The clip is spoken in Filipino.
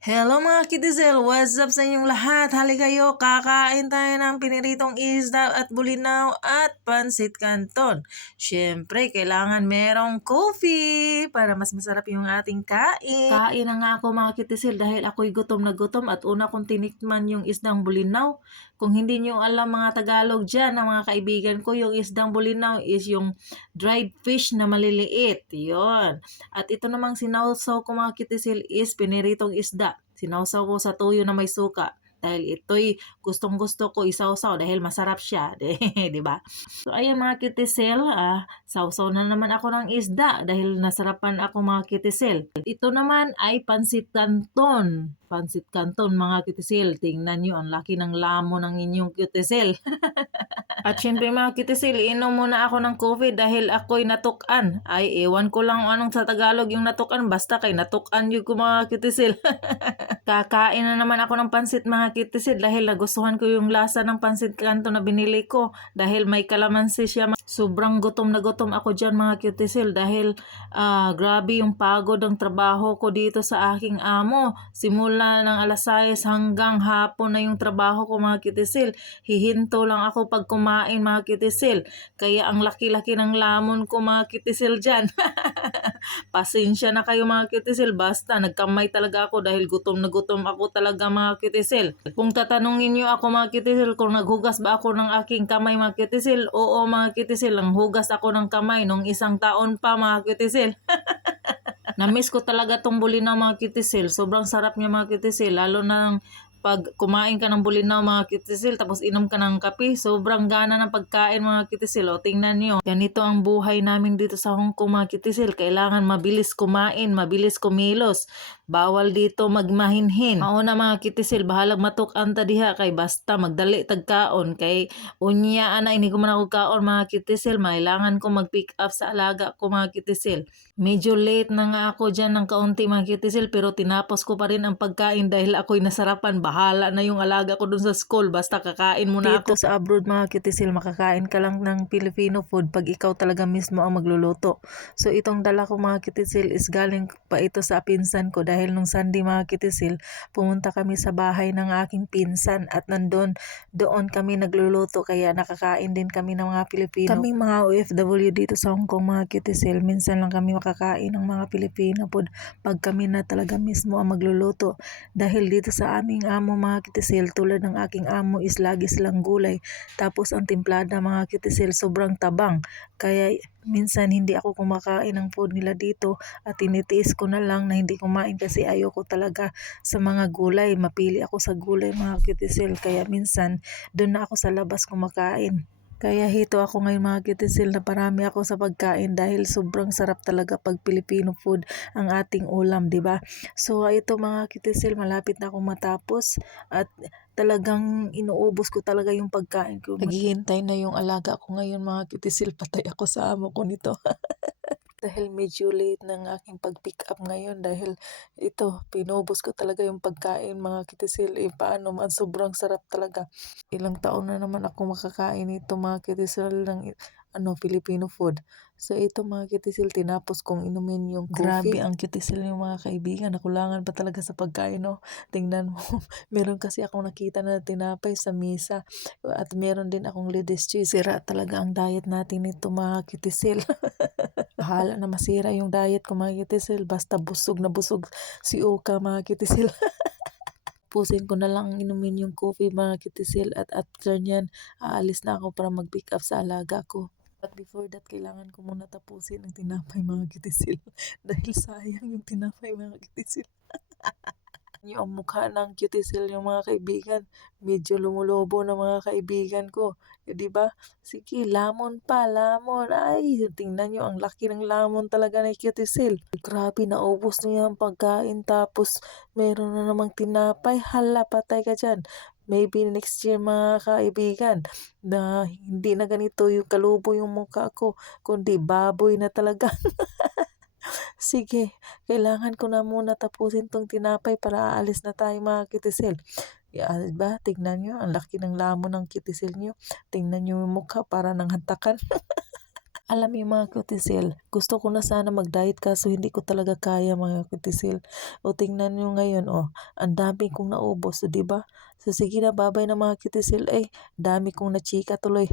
Hello mga kitizel! What's up sa inyong lahat? Hali kayo, kakain tayo ng piniritong isda at bulinaw at pansit canton. Siyempre, kailangan merong coffee para mas masarap yung ating kain. Kain na nga ako mga kitizel dahil ako'y gutom na gutom at una kong tinikman yung isdang bulinaw. Kung hindi nyo alam mga Tagalog dyan, ng mga kaibigan ko, yung isdang bulinaw is yung dried fish na maliliit. Yon. At ito namang sinawsaw ko mga kitisil is piniritong isda. Sinawsaw ko sa tuyo na may suka. Dahil ito'y gustong gusto ko isawsaw dahil masarap siya. di ba? So ayan mga kitisil, ah, sawsaw na naman ako ng isda dahil nasarapan ako mga kitisil. Ito naman ay pansit canton. Pansit canton mga kitisil. Tingnan nyo, ang laki ng lamo ng inyong kitisil. At syempre mga kitisil, inom muna ako ng COVID dahil ako'y natukan. Ay, ewan ko lang anong sa Tagalog yung natukan. Basta kay natukan yun ko mga kitisil. Kakain na naman ako ng pansit mga kitisil dahil nagustuhan ko yung lasa ng pansit kanto na binili ko. Dahil may kalamansi siya. Sobrang gutom na gutom ako dyan mga kitisil dahil ah, grabe yung pagod ng trabaho ko dito sa aking amo. Simula ng alas 6 hanggang hapon na yung trabaho ko mga kitisil. Hihinto lang ako pag kumain mga kitisil. Kaya ang laki-laki ng lamon ko mga kitisil dyan. Pasensya na kayo mga kitisil. Basta nagkamay talaga ako dahil gutom na gutom ako talaga mga kitisil. Kung tatanungin niyo ako mga kitisil kung naghugas ba ako ng aking kamay mga kitisil, oo mga kitisil, ang hugas ako ng kamay nung isang taon pa mga kitisil. Namiss ko talaga tong bulinaw mga kitisil. Sobrang sarap niya mga kitisil. Lalo na pag kumain ka ng bulinaw mga kitisil tapos inom ka ng kape, sobrang gana ng pagkain mga kitisil. O tingnan niyo, ganito ang buhay namin dito sa Hong Kong mga kitisil. Kailangan mabilis kumain, mabilis kumilos. Bawal dito magmahinhin. Mauna mga kitisil, bahalag matuk anta diha kay basta magdali tagkaon kay unya ana ini ko man ako kaon mga kitisil, mailangan ko mag-pick up sa alaga ko mga kitisil. Medyo late na nga ako dyan ng kaunti mga kitisil pero tinapos ko pa rin ang pagkain dahil ako'y nasarapan. Bahala na yung alaga ko dun sa school basta kakain muna ako. Dito sa abroad mga kitisil makakain ka lang ng Filipino food pag ikaw talaga mismo ang magluluto. So itong dala ko mga kitisil is galing pa ito sa pinsan ko dahil nung Sunday mga kitisil pumunta kami sa bahay ng aking pinsan at nandun doon kami nagluluto kaya nakakain din kami ng mga Pilipino. Kaming mga OFW dito sa Hong Kong mga kitisil minsan lang kami makakain ng mga Pilipino food pag kami na talaga mismo ang magluluto. Dahil dito sa aming amo mga kitisil tulad ng aking amo is lagi silang gulay. Tapos ang timplada mga kitisil sobrang tabang. Kaya minsan hindi ako kumakain ng food nila dito at tinitiis ko na lang na hindi kumain kasi ayoko talaga sa mga gulay. Mapili ako sa gulay mga kitisil kaya minsan doon na ako sa labas kumakain kaya hito ako ngayon mga kitisil na parami ako sa pagkain dahil sobrang sarap talaga pag Filipino food ang ating ulam, di ba? So ito mga kitisil, malapit na akong matapos at talagang inuubos ko talaga yung pagkain ko. Naghihintay na yung alaga ko ngayon mga kitisil, patay ako sa amo ko nito. dahil medyo late ng aking pag-pick up ngayon dahil ito, pinubos ko talaga yung pagkain mga kitisil. Eh, paano man, sobrang sarap talaga. Ilang taon na naman ako makakain ito mga kitisil ng ano, Filipino food. So ito mga kitisil, tinapos kong inumin yung coffee. Grabe ang kitisil yung mga kaibigan. Nakulangan pa talaga sa pagkain, no? Tingnan mo, meron kasi akong nakita na tinapay sa misa. At meron din akong lettuce cheese. Sira talaga ang diet natin nito mga kitisil. Bahala na masira yung diet ko mga kitisil. Basta busog na busog si Oka mga kitisil. Pusin ko na lang inumin yung coffee mga kitisil at after nyan, aalis na ako para mag-pick up sa alaga ko. But before that, kailangan ko muna tapusin ang tinapay mga kitisil. Dahil sayang yung tinapay mga kitisil. yung ang mukha ng cuticle yung mga kaibigan. Medyo lumulobo na mga kaibigan ko. Eh, di ba? Sige, lamon pa, lamon. Ay, tingnan nyo, ang laki ng lamon talaga ng cuticle. Grabe, naubos niya ang pagkain. Tapos, meron na namang tinapay. Hala, patay ka dyan. Maybe next year mga kaibigan na hindi na ganito yung kalubo yung mukha ko kundi baboy na talaga. Sige, kailangan ko na muna tapusin tong tinapay para aalis na tayo mga kitisil. Ya, diba? Tingnan nyo, ang laki ng lamon ng kitisil nyo. Tingnan nyo yung mukha para nang hantakan. Alam niyo mga kutisil, gusto ko na sana mag-diet kaso hindi ko talaga kaya mga kutisil. O tingnan niyo ngayon, oh, ang dami kong naubos, di ba? So sige na, babay na mga kutisil. Eh, dami kong nachika tuloy.